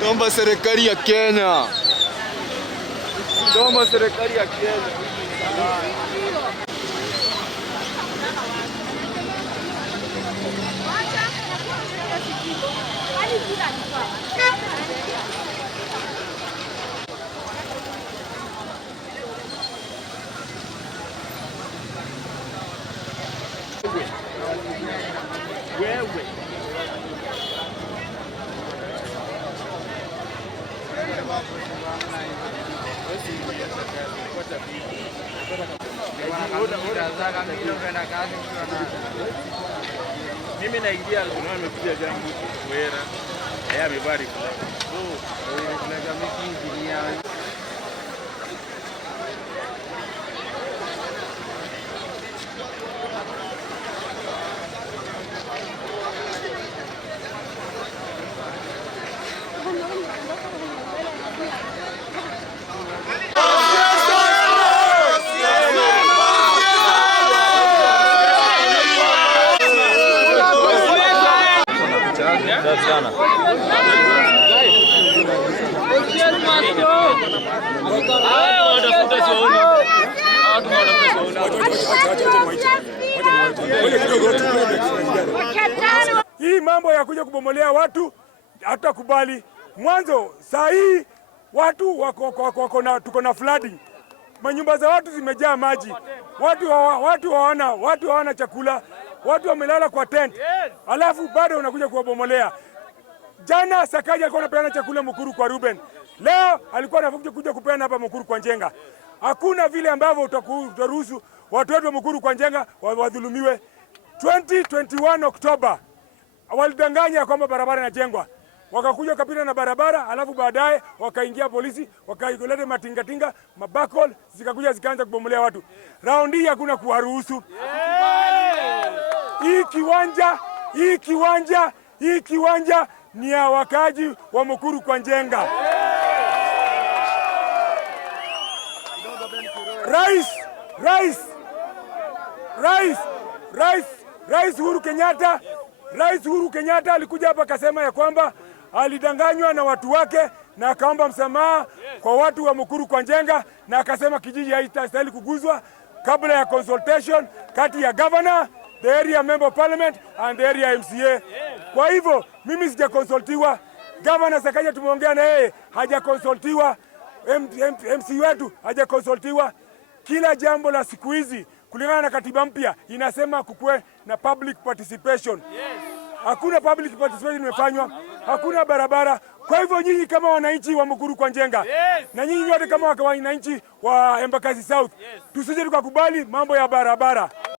Naomba serikali ya Kenya. Naomba serikali ya Kenya. Wewe mimi naingia kuna nimekuja jambo wera haya bibari tunaga miki ya Hii mambo ya kuja kubomolea watu hatakubali. Mwanzo saa hii watu tuko na flooding. Manyumba za watu zimejaa maji. Watu hawana chakula. Watu wamelala kwa tent. Alafu bado unakuja kuwabomolea. Jana Sakaja alikuwa anapeana chakula Mukuru kwa Ruben. Leo alikuwa anafukuja kuja kupeana hapa Mukuru kwa Njenga. Hakuna vile ambavyo utaruhusu watu wetu wa Mukuru kwa Njenga wadhulumiwe. 2021 Oktoba walidanganya kwamba barabara inajengwa. Wakakuja kapita na barabara, alafu baadaye wakaingia polisi, wakaileta matingatinga, mabakol, zikakuja zikaanza kubomolea watu. Raundi hii hakuna kuwaruhusu. Hii kiwanja ni ya wakaji wa Mukuru kwa Njenga. Rais Uhuru Kenyatta alikuja hapa akasema ya kwamba alidanganywa na watu wake na akaomba msamaha kwa watu wa Mukuru kwa Njenga, na akasema kijiji haitastahili kuguzwa kabla ya consultation kati ya governor, the area member of parliament and the area MCA. Kwa hivyo mimi sijakonsultiwa. Governor Sakaja tumeongea na yeye, hajakonsultiwa. MC wetu hajakonsultiwa. Kila jambo la siku hizi kulingana na katiba mpya inasema kukue na public participation. Hakuna public participation imefanywa, hakuna barabara. Kwa hivyo nyinyi kama wananchi wa Mukuru kwa Njenga, na nyinyi wote kama wananchi wa Embakasi South, tusije tukakubali mambo ya barabara.